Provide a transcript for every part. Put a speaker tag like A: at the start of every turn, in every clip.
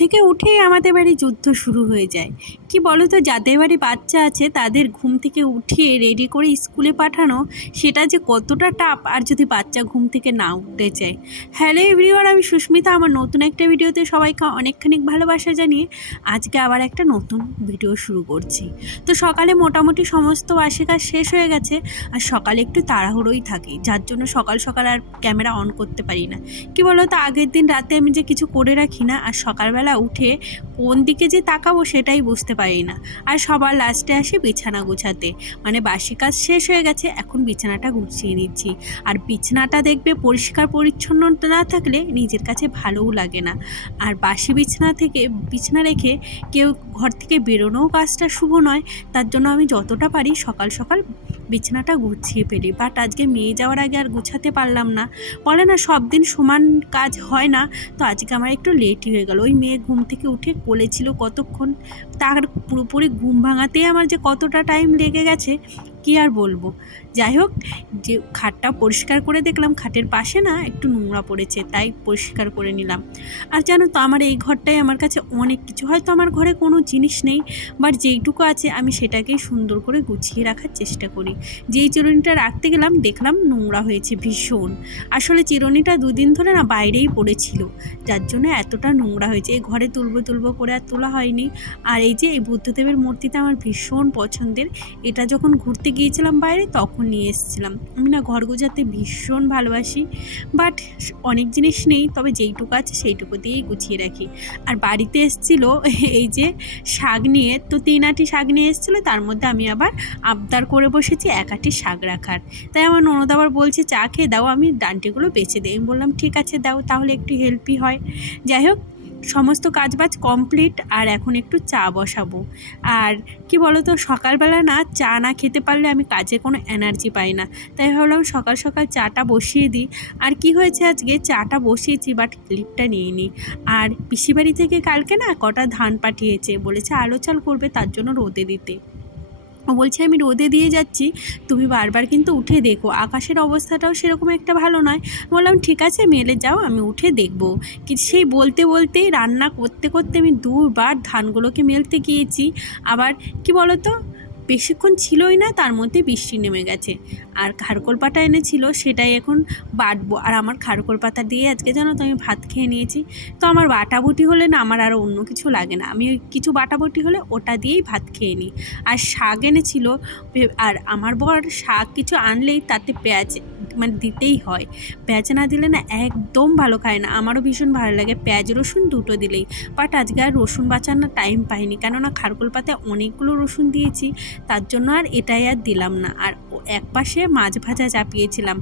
A: থেকে উঠেই আমাদের বাড়ি যুদ্ধ শুরু হয়ে যায়। কি বলো তো যাদের বাড়ি বাচ্চা আছে, তাদের ঘুম থেকে উঠিয়ে রেডি করে স্কুলে পাঠানো, সেটা যে কতটা টাপ আর যদি বাচ্চা ঘুম থেকে না উঠতে চায়। হ্যালো এভরিওয়ান আমি সুস্মিতা। আমার নতুন একটা ভিডিওতে সবাইকে অনেকখানি ভালোবাসা জানিয়ে আজকে আবার একটা নতুন ভিডিও শুরু করছি। তো সকালে মোটামুটি সমস্ত বাসি কাজ শেষ হয়ে গেছে, আর সকালে একটু তাড়াহুড়োই থাকে, যার জন্য সকাল সকাল আর ক্যামেরা অন করতে পারি না। কি বলো তো আগের দিন রাতে আমি যে কিছু করে রাখি না, আর সকালবেলা উঠে কোন দিকে যে তাকাবো সেটাই বুঝতে পারি না। আর সবার লাস্টে আসি বিছানা গুছাতে। মানে বাসি কাজ শেষ হয়ে গেছে, এখন বিছানাটা গুছিয়ে নিচ্ছি। আর বিছানাটা দেখবে পরিষ্কার পরিচ্ছন্ন না থাকলে নিজের কাছে ভালোও লাগে না। আর বাসি বিছানা থেকে, বিছানা রেখে কেউ ঘর থেকে বেরোনোও কাজটা শুভ নয়। তার জন্য আমি যতটা পারি সকাল সকাল বিছানাটা গুছিয়ে ফেলি। বাট আজকে মেয়ে যাওয়ার আগে আর গুছাতে পারলাম না। বলে না, সব দিন সমান কাজ হয় না। তো আজকে আমার একটু লেটই হয়ে গেল। ওই মেয়ে ঘুম থেকে উঠে কোলেছিল কতক্ষণ তার পুরোপুরি ঘুম ভাঙাতেই আমার যে কতটা টাইম লেগে গেছে। কি আর বলব? যাই হোক, যে খাটটা পরিষ্কার করে দেখলাম, খাটের পাশে না একটু নোংরা পড়েছে, তাই পরিষ্কার করে নিলাম। আর জানো তো, আমার এই ঘরটাই আমার কাছে অনেক কিছু, হয়তো আমার ঘরে কোনো জিনিস নেই বাট যেইটুকু আছে আমি সেটাকেই সুন্দর করে গুছিয়ে রাখার চেষ্টা করি। যেই চিরুনিটা রাখতে গেলাম, দেখলাম নোংরা হয়েছে ভীষণ। আসলে চিরুনিটা দুদিন ধরে না বাইরেই পড়েছিল, যার জন্য এতটা নোংরা হয়েছে। এই ঘরে তুলবো তুলবো করে আর তোলা হয়নি। আর এই যে, এই বুদ্ধদেবের মূর্তিটা আমার ভীষণ পছন্দের, এটা যখন ঘুরতে গিয়েছিলাম বাইরে, তখন নিয়ে এসেছিলাম। আমি না ঘর গোছাতে ভীষণ ভালোবাসি বাট অনেক জিনিস নেই, তবে যেইটুকু আছে সেইটুকু দিয়েই গুছিয়ে রাখি। আর বাড়িতে এসেছিল এই যে শাক নিয়ে, তো তিন আটি শাক নিয়ে এসেছিল, তার মধ্যে আমি আবার আবদার করে বসেছি এক আটি শাক রাখার। তাই আমার ননদ আবার বলছে, চা খেয়ে দাও, আমি ডান্টিগুলো বেছে দিই। আমি বললাম, ঠিক আছে, দাও, তাহলে একটু হেল্পই হয়। যাই হোক সমস্ত কাজবাজ কমপ্লিট আর এখন একটু চা বসাবো। আর কি বলো তো সকালবেলা না চা না খেতে পারলে আমি কাজে কোনো এনার্জি পাই না। তাই ভাবলাম সকাল সকাল চাটা বসিয়ে দিই। আর কি হয়েছে আজকে? চাটা বসিয়েছি বাট ক্লিপটা নিয়ে নিই আর পিসিবাড়ি থেকে কালকে না কটা ধান পাঠিয়েছে। বলেছে আলো চাল করবে তার জন্য রোদে দিতে। ও বলছে, আমি রোদে দিয়ে যাচ্ছি, তুমি বারবার কিন্তু উঠে দেখো। আকাশের অবস্থাটাও সেরকম একটা ভালো নয়। বললাম, ঠিক আছে, মেলে যাও, আমি উঠে দেখব। কি সেই বলতে বলতেই রান্না করতে করতে আমি দুবার ধানগুলোকে মেলতে গিয়েছি। আবার কি বলো তো বেশিক্ষণ ছিলই না, তার মধ্যে বৃষ্টি নেমে গেছে। আর খারকোল পাতা এনেছিল, সেটাই এখন বাটবো। আর আমার খারকোল পাতা দিয়ে আজকে জানো তো আমি ভাত খেয়ে নিয়েছি। তো আমার বাটাবুটি হলে না আমার আর অন্য কিছু লাগে না। আমি কিছু বাটাবুটি হলে ওটা দিয়েই ভাত খেয়ে নিই। আর শাক এনেছিল, আর আমার বর শাক কিছু আনলেই তাতে পেঁয়াজ মানে দিতেই হয়। পেঁয়াজ না দিলে না একদম ভালো খায় না। আমারও ভীষণ ভালো লাগে পেঁয়াজ, রসুন দুটো দিলেই। বাট আজকে আর রসুন বাঁচানোর টাইম পাইনি। কেননা খারকোল পাতায় অনেকগুলো রসুন দিয়েছি, তার জন্য আর এটাই আর দিলাম না। আর এক পাশে মাছ ভাজা চাপিয়েছিলাম।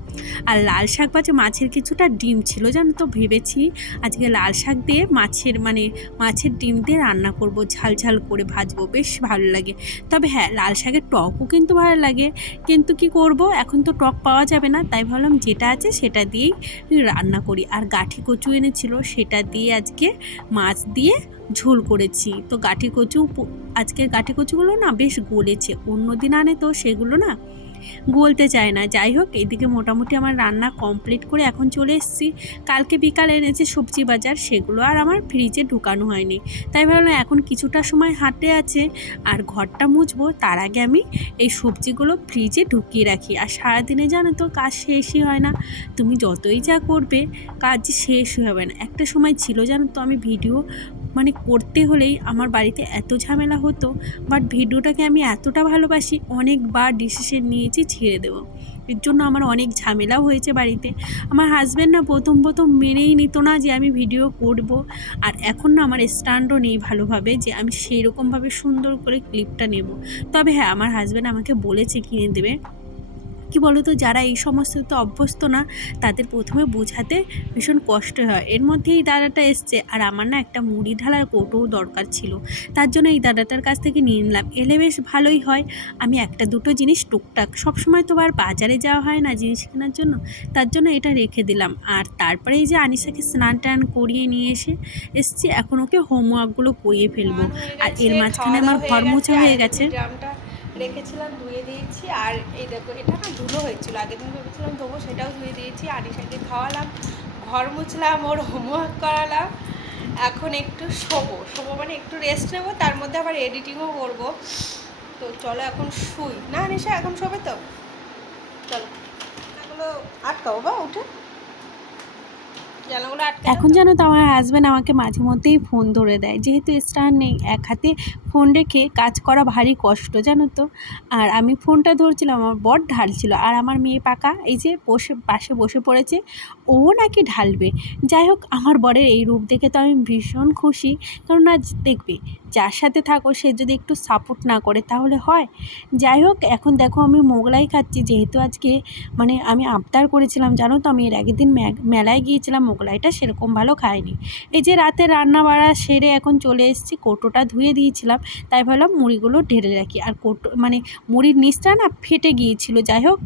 A: আর লাল শাক ভাজা মাছের কিছুটা ডিম ছিল, জানো তো, ভেবেছি আজকে লাল শাক দিয়ে মাছের মানে মাছের ডিম দিয়ে রান্না করব, ঝাল ঝাল করে ভাজবো, বেশ ভালো লাগে। তবে হ্যাঁ লাল শাকের টকও কিন্তু ভালো লাগে। কিন্তু কি করব? এখন তো টক পাওয়া যাবে না, তাই ভাবলাম যেটা আছে সেটা দিয়েই রান্না করি। আর গাঠি কচু এনেছিল সেটা দিয়ে আজকে মাছ দিয়ে ঝোল করেছি। তো গাঠি কচু আজকের গাঠি কচুগুলো না বেশ গলেছে। অন্য দিন আনে তো সেগুলো না গলতে চায় না। যাই হোক, এদিকে মোটামুটি আমার রান্না কমপ্লিট করে এখন চলে এসেছি। কালকে বিকালে এনেছে সবজি বাজার, সেগুলো আর আমার ফ্রিজে ঢুকানো হয়নি। তাই ভাবলাম এখন কিছুটা সময় হাটে আছে আর ঘরটা মুছবো, তার আগে আমি এই সবজিগুলো ফ্রিজে ঢুকিয়ে রাখি। আর সারাদিনে জানো তো, কাজ শেষই হয় না। তুমি যতই যা করবে, কাজ শেষই হবে না। একটা সময় ছিল জানো তো, আমি ভিডিও মানে করতে হলেই আমার বাড়িতে এত ঝামেলা হতো বাট ভিডিওটাকে আমি এতটা ভালোবাসি, অনেকবার ডিসিশন নিয়েছি ছেড়ে দেবো। এর জন্য আমার অনেক ঝামেলাও হয়েছে বাড়িতে। আমার হাজব্যান্ড না প্রথম প্রথম মেনেই নিত না যে আমি ভিডিও করব, আর এখন না আমার স্ট্যান্ডও নেই ভালোভাবে যে আমি সেই রকমভাবে সুন্দর করে ক্লিপটা নেব। তবে হ্যাঁ আমার হাজব্যান্ড আমাকে বলেছে কিনে দেবে। কি বলো তো যারা এই সমস্ততে অভ্যস্ত না তাদের প্রথমে বোঝাতে ভীষণ কষ্ট হয়। এর মধ্যে এই দাদাটা এসছে আর আমার না একটা মুড়ি ঢালার কৌটোও দরকার ছিল। তার জন্য এই দাদাটার কাছ থেকে নিয়ে নিলাম। এলে বেশ ভালোই হয়। আমি একটা দুটো জিনিস টুকটাক সবসময় তো আর বাজারে যাওয়া হয় না জিনিস কেনার জন্য তার জন্য এটা রেখে দিলাম। আর তারপরে এই যে আনিসাকে স্নান টান করিয়ে নিয়ে এসে এসছি এখন ওকে হোমওয়ার্কগুলো করিয়ে ফেলব। আর এর মাঝখানে আমার ঘর মোছা হয়ে গেছে।
B: রেখেছিলাম, ধুয়ে দিয়েছি। আর এই দেখো, এটা না ধুলো হয়েছিল। আগের দিন ভেবেছিলাম ধোবো, সেটাও ধুয়ে দিয়েছি। আনিশাকে খাওয়ালাম, ঘর মুছলাম, ওর হোমওয়ার্ক করালাম। এখন একটু শোবো। শোবো মানে একটু রেস্ট নেব, তার মধ্যে আবার এডিটিংও করব। তো চলো এখন শুই। না, নিশা, এখন শোবে তো? চলো। এগুলো আটকাও বা উঠে?
A: এখন জানো তো আমার হাজব্যান্ড আমাকে মাঝে মধ্যেই ফোন ধরে দেয়। যেহেতু স্টার নেই এক হাতে ফোন রেখে কাজ করা ভারী কষ্ট জানো তো? আর আমি ফোনটা ধরছিলাম আমার বর ঢালছিল। আর আমার মেয়ে পাকা এই যে বসে পাশে বসে পড়েছে ও নাকি ঢালবে। যাই হোক আমার বরের এই রূপ দেখে তো আমি ভীষণ খুশি। কারণ আজ দেখবে যার সাথে থাকো সে যদি একটু সাপোর্ট না করে তাহলে হয়। যাই হোক এখন দেখো আমি মোগলাই খাচ্ছি। যেহেতু আজকে মানে আমি আবদার করেছিলাম জানো তো আমি এর আগের দিন মেলায় গিয়েছিলাম মোগলাইটা সেরকম ভালো খাইনি। এই যে রাতে রান্না বাড়া সেরে এখন চলে এসেছি, কোটোটা ধুয়ে দিয়েছিলাম, তাই ভাবলাম মুড়িগুলো ঢেলে রাখি। আর কোটো মানে মুড়ির নিচটা না ফেটে গিয়েছিল, যাই হোক,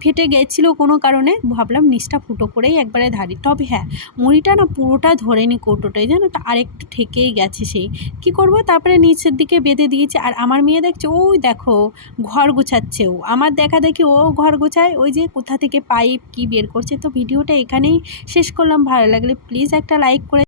A: ফেটে গেছিল কোনো কারণে, ভাবলাম নিচটা ফুটো করেই একবারে ধারি। তবে হ্যাঁ মুড়িটা না পুরোটা ধরেনি কৌটোটায় জানো তো, আরেকটু ঠেকেই গেছে সেই। কি করব? তারপরে নিচের দিকে বেঁধে দিয়েছে, আর আমার মেয়ে দেখছে, ওই দেখো, ঘর গোছাচ্ছে ও। আমার দেখা দেখি ও ঘর গোছায়, ওই যে কোথা থেকে পাইপ কি বের করছে, তো ভিডিওটা এখানেই শেষ করলাম ভালো লাগলে প্লিজ একটা লাইক করে